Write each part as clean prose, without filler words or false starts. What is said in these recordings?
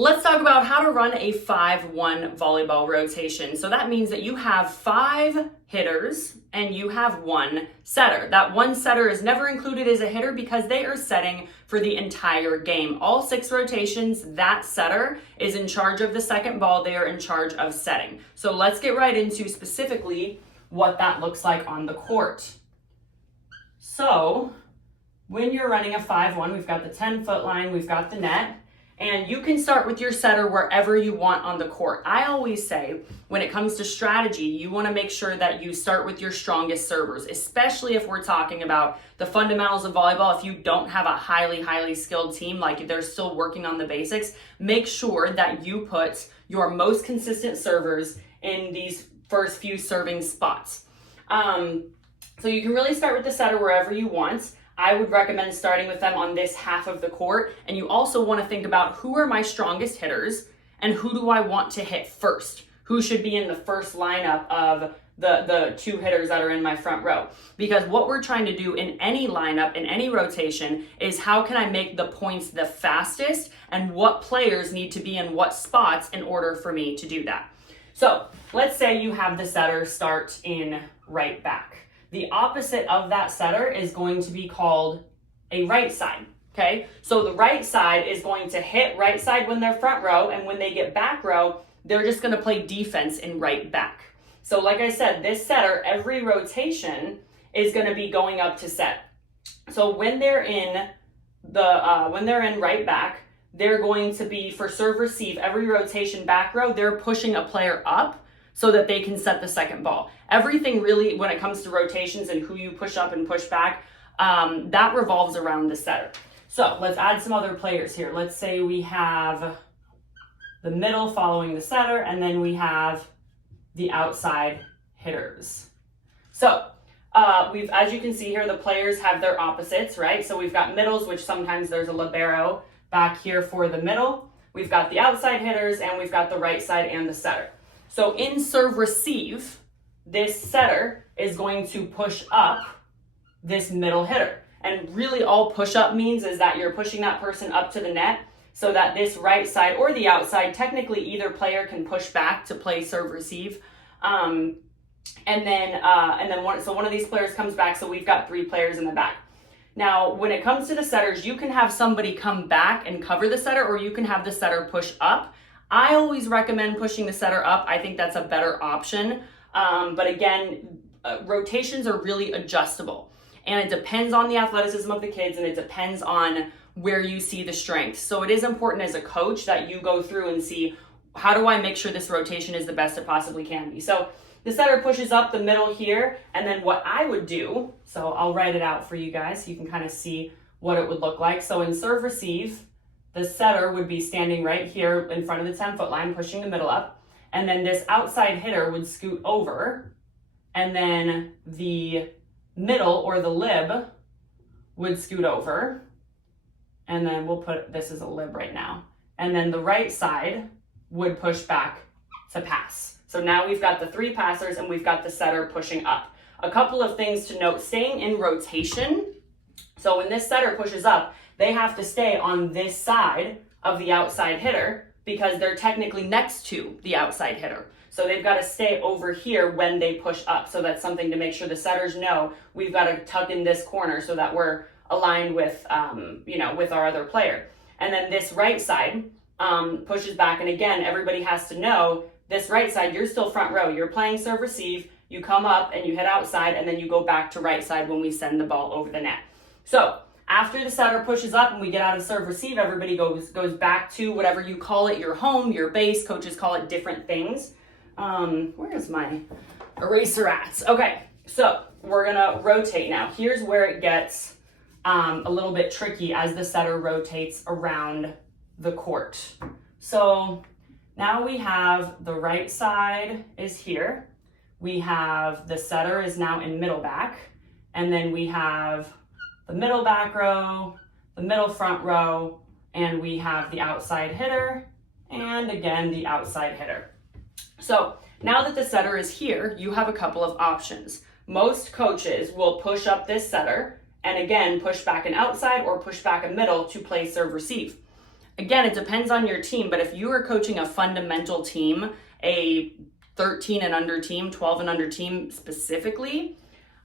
Let's talk about how to run a 5-1 volleyball rotation. So that means that you have 5 hitters and you have 1 setter. That 1 setter is never included as a hitter because they are setting for the entire game. All 6 rotations, that setter is in charge of the second ball. They are in charge of setting. So let's get right into specifically what that looks like on the court. So when you're running a 5-1, we've got the 10-foot line, we've got the net. And you can start with your setter wherever you want on the court. I always say, when it comes to strategy, you want to make sure that you start with your strongest servers, especially if we're talking about the fundamentals of volleyball. If you don't have a highly skilled team, like they're still working on the basics, make sure that you put your most consistent servers in these first few serving spots. So you can really start with the setter wherever you want. I would recommend starting with them on this half of the court. And you also want to think about who are my strongest hitters and who do I want to hit first? Who should be in the first lineup of the 2 hitters that are in my front row? Because what we're trying to do in any lineup, in any rotation, is how can I make the points the fastest and what players need to be in what spots in order for me to do that. So let's say you have the setter start in right back. The opposite of that setter is going to be called a right side, okay? So the right side is going to hit right side when they're front row, and when they get back row, they're just gonna play defense in right back. So like I said, this setter, every rotation is gonna be going up to set. So when they're in right back, they're going to be, for serve receive, every rotation back row, they're pushing a player up so that they can set the second ball. Everything really, when it comes to rotations and who you push up and push back, that revolves around the setter. So let's add some other players here. Let's say we have the middle following the setter, and then we have the outside hitters. So as you can see here, the players have their opposites, right? So we've got middles, which sometimes there's a libero back here for the middle. We've got the outside hitters, and we've got the right side and the setter. So in serve receive, this setter is going to push up this middle hitter. And really all push up means is that you're pushing that person up to the net so that this right side or the outside, technically either player can push back to play serve receive. So one of these players comes back, so we've got 3 players in the back. Now, when it comes to the setters, you can have somebody come back and cover the setter, or you can have the setter push up. I always recommend pushing the setter up. I think that's a better option. But again, rotations are really adjustable. And it depends on the athleticism of the kids, and it depends on where you see the strengths. So it is important as a coach that you go through and see, how do I make sure this rotation is the best it possibly can be? So the setter pushes up the middle here, and then what I would do, so I'll write it out for you guys so you can kind of see what it would look like. So in serve receive, the setter would be standing right here in front of the 10-foot line, pushing the middle up. And then this outside hitter would scoot over. And then the middle, or the lib, would scoot over. And then we'll put this as a lib right now. And then the right side would push back to pass. So now we've got the 3 passers and we've got the setter pushing up. A couple of things to note, staying in rotation. So when this setter pushes up, they have to stay on this side of the outside hitter because they're technically next to the outside hitter. So they've got to stay over here when they push up. So that's something to make sure the setters know we've got to tuck in this corner so that we're aligned with, with our other player. And then this right side pushes back. And again, everybody has to know this right side, you're still front row. You're playing serve receive. You come up and you hit outside, and then you go back to right side when we send the ball over the net. So after the setter pushes up and we get out of serve receive, everybody goes back to whatever you call it, your home, your base. Coaches call it different things. Where is my eraser at? Okay, so we're gonna rotate now. Here's where it gets a little bit tricky as the setter rotates around the court. So now we have the right side is here. We have the setter is now in middle back, and then we have the middle back row, the middle front row, and we have the outside hitter, and again, the outside hitter. So now that the setter is here, you have a couple of options. Most coaches will push up this setter and again, push back an outside or push back a middle to play serve receive. again, it depends on your team, but if you are coaching a fundamental team, a 13 and under team, 12 and under team specifically,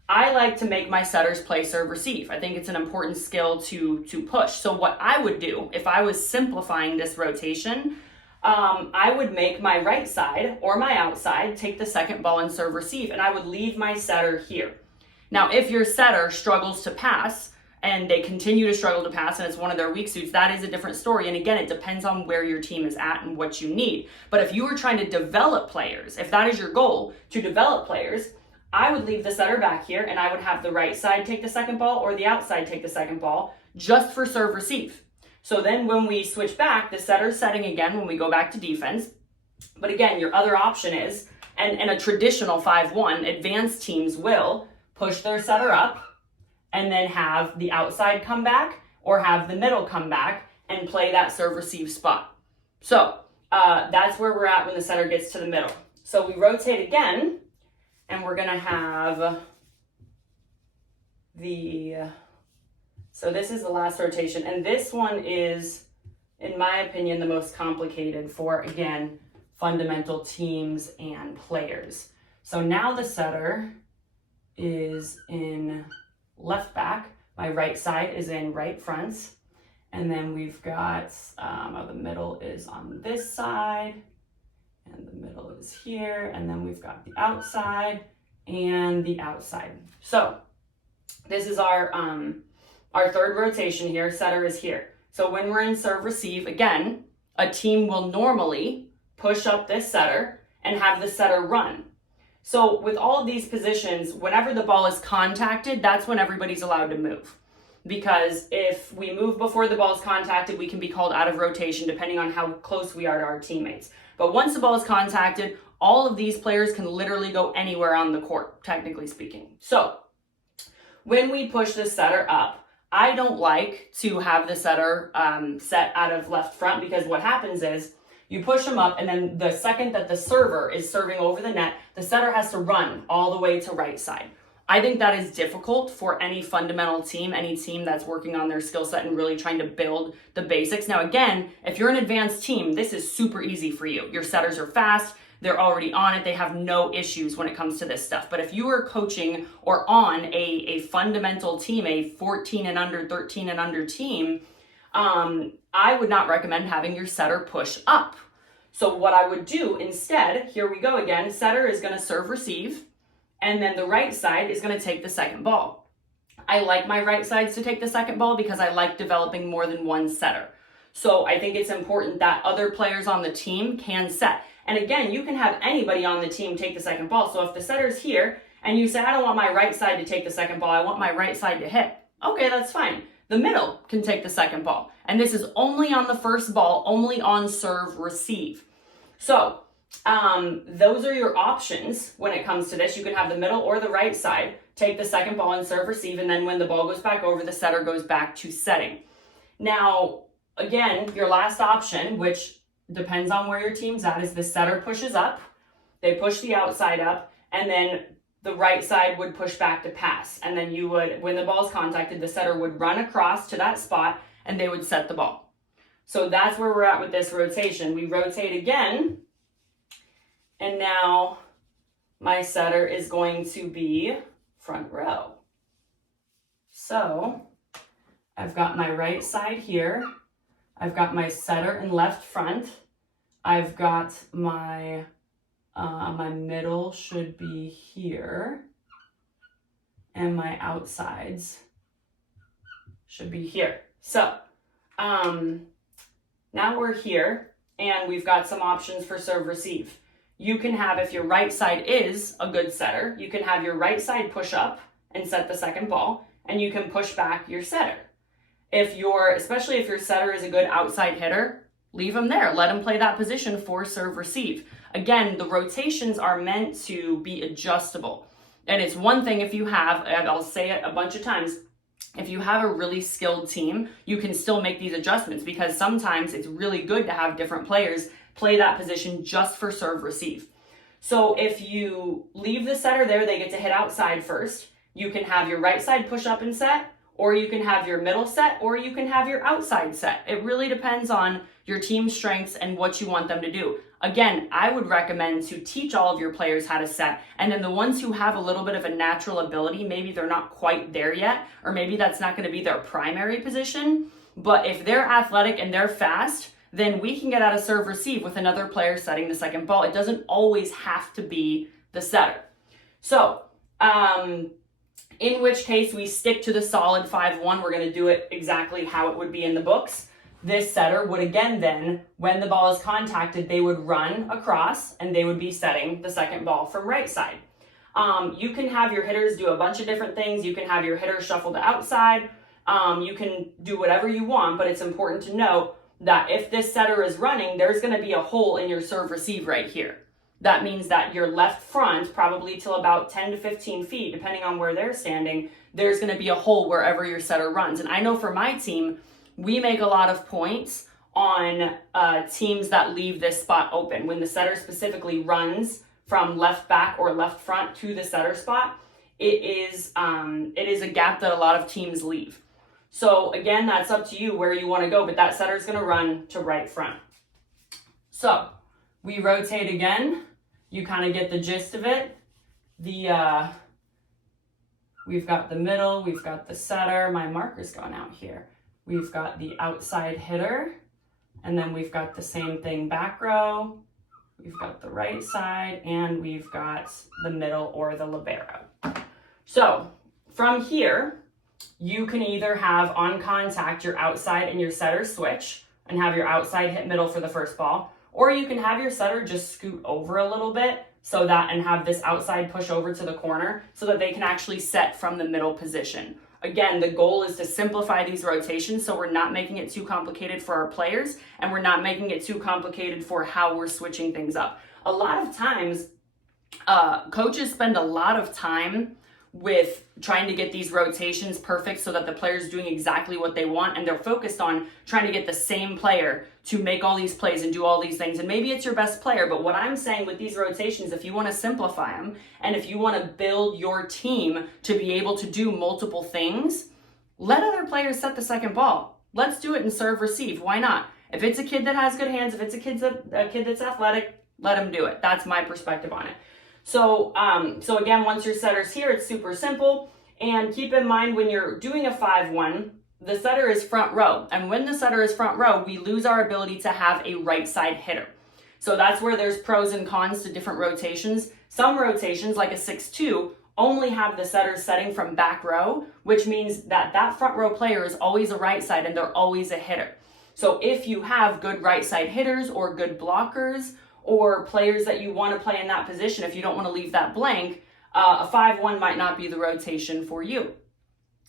I like to make my setters play serve receive. I think it's an important skill to push. So what I would do if I was simplifying this rotation, I would make my right side or my outside take the second ball and serve receive, and I would leave my setter here. Now, if your setter struggles to pass and they continue to struggle to pass and it's one of their weak suits, that is a different story. And again, it depends on where your team is at and what you need. But if you are trying to develop players, if that is your goal, to develop players, I would leave the setter back here and I would have the right side take the second ball or the outside take the second ball just for serve receive. So then when we switch back, the setter's setting again when we go back to defense. But again, your other option is, and a traditional 5-1, advanced teams will push their setter up and then have the outside come back or have the middle come back and play that serve receive spot. So that's where we're at when the setter gets to the middle. So we rotate again and we're gonna have so this is the last rotation, and this one is, in my opinion, the most complicated for, again, fundamental teams and players. So now the setter is in left back, my right side is in right front, and then we've got, the middle is on this side, and the middle is here, and then we've got the outside and the outside. So this is our third rotation here. Setter is here. So when we're in serve receive, again, a team will normally push up this setter and have the setter run. So with all of these positions, whenever the ball is contacted, that's when everybody's allowed to move. Because if we move before the ball is contacted, we can be called out of rotation depending on how close we are to our teammates. But once the ball is contacted, all of these players can literally go anywhere on the court, technically speaking. So when we push the setter up, I don't like to have the setter set out of left front, because what happens is you push them up and then the second that the server is serving over the net, the setter has to run all the way to right side. I think that is difficult for any fundamental team, any team that's working on their skill set and really trying to build the basics. Now, again, if you're an advanced team, this is super easy for you. Your setters are fast. They're already on it. They have no issues when it comes to this stuff. But if you are coaching or on a fundamental team, a 14 and under, 13 and under team, I would not recommend having your setter push up. So what I would do instead, here we go again, setter is going to serve receive, and then the right side is going to take the second ball. I like my right sides to take the second ball because I like developing more than one setter. So I think it's important that other players on the team can set. And again, you can have anybody on the team take the second ball. So if the setter's here and you say, I don't want my right side to take the second ball, I want my right side to hit. Okay, that's fine. The middle can take the second ball. And this is only on the first ball, only on serve receive. So those are your options when it comes to this. You can have the middle or the right side take the second ball and serve receive. And then when the ball goes back over, the setter goes back to setting. Now, again, your last option, which depends on where your team's at, is the setter pushes up, they push the outside up, and then the right side would push back to pass. And then you would, when the ball's contacted, the setter would run across to that spot and they would set the ball. So that's where we're at with this rotation. We rotate again, and now my setter is going to be front row. So I've got my right side here. I've got my setter in left front. I've got my middle should be here, and my outsides should be here. So now we're here, and we've got some options for serve receive. You can have, if your right side is a good setter, you can have your right side push up and set the second ball, and you can push back your setter. Especially if your setter is a good outside hitter, leave them there. Let them play that position for serve receive. Again, the rotations are meant to be adjustable. And it's one thing if you have, and I'll say it a bunch of times, if you have a really skilled team, you can still make these adjustments, because sometimes it's really good to have different players play that position just for serve receive. So if you leave the setter there, they get to hit outside first. You can have your right side push up and set, or you can have your middle set, or you can have your outside set. It really depends on your team's strengths and what you want them to do. Again, I would recommend to teach all of your players how to set, and then the ones who have a little bit of a natural ability, maybe they're not quite there yet, or maybe that's not going to be their primary position, but if they're athletic and they're fast, then we can get out of serve receive with another player setting the second ball. It doesn't always have to be the setter. So, in which case we stick to the solid 5-1. We're going to do it exactly how it would be in the books. This setter would again then, when the ball is contacted, they would run across and they would be setting the second ball from right side. You can have your hitters do a bunch of different things. You can have your hitters shuffle to outside. You can do whatever you want, but it's important to know that if this setter is running, there's going to be a hole in your serve receive right here. That means that your left front, probably till about 10 to 15 feet, depending on where they're standing, there's going to be a hole wherever your setter runs. And I know for my team, we make a lot of points on teams that leave this spot open. When the setter specifically runs from left back or left front to the setter spot, it is a gap that a lot of teams leave. So again, that's up to you where you want to go, but that setter is going to run to right front. So we rotate again. You kind of get the gist of it. We've got the middle, we've got the setter. My marker's gone out here. We've got the outside hitter, and then we've got the same thing back row. We've got the right side, and we've got the middle or the libero. So from here, you can either have on contact your outside and your setter switch and have your outside hit middle for the first ball, or you can have your setter just scoot over a little bit so that and have this outside push over to the corner so that they can actually set from the middle position. Again, the goal is to simplify these rotations so we're not making it too complicated for our players and we're not making it too complicated for how we're switching things up. A lot of times, coaches spend a lot of time with trying to get these rotations perfect so that the player's doing exactly what they want, and they're focused on trying to get the same player to make all these plays and do all these things. And maybe it's your best player, but what I'm saying with these rotations, if you want to simplify them and if you want to build your team to be able to do multiple things, let other players set the second ball. Let's do it in serve receive. Why not? If it's a kid that has good hands, if it's a kid that's athletic, let him do it. That's my perspective on it. So again, once your setter's here, it's super simple. And keep in mind when you're doing a 5-1, the setter is front row. And when the setter is front row, we lose our ability to have a right side hitter. So that's where there's pros and cons to different rotations. Some rotations, like a 6-2, only have the setter setting from back row, which means that that front row player is always a right side and they're always a hitter. So if you have good right side hitters or good blockers, or players that you want to play in that position, if you don't want to leave that blank, a 5-1 might not be the rotation for you.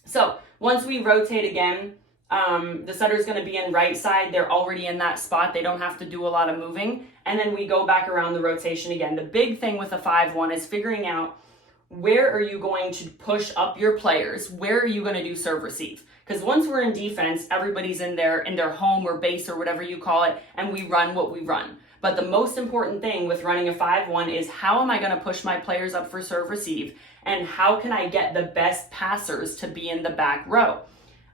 So once we rotate again, the setter is going to be in right side. They're already in that spot. They don't have to do a lot of moving. And then we go back around the rotation again. The big thing with a 5-1 is figuring out where are you going to push up your players? Where are you going to do serve receive? Because once we're in defense, everybody's in their home or base or whatever you call it, and we run what we run. But the most important thing with running a 5-1 is how am I going to push my players up for serve receive? And how can I get the best passers to be in the back row?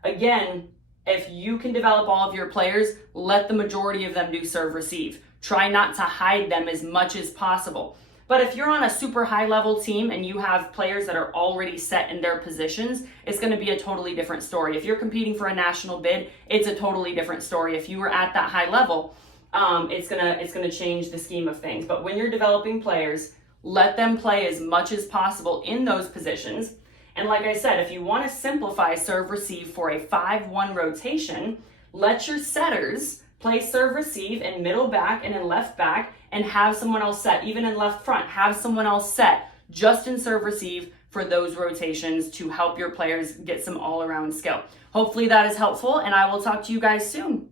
Again, if you can develop all of your players, let the majority of them do serve receive. Try not to hide them as much as possible. But if you're on a super high level team and you have players that are already set in their positions, it's going to be a totally different story. If you're competing for a national bid, it's a totally different story. If you were at that high level, it's gonna change the scheme of things. But when you're developing players, let them play as much as possible in those positions. And like I said, if you want to simplify serve receive for a 5-1 rotation, let your setters play serve receive in middle back and in left back, and have someone else set, even in left front, have someone else set just in serve receive for those rotations to help your players get some all-around skill. Hopefully that is helpful, and I will talk to you guys soon.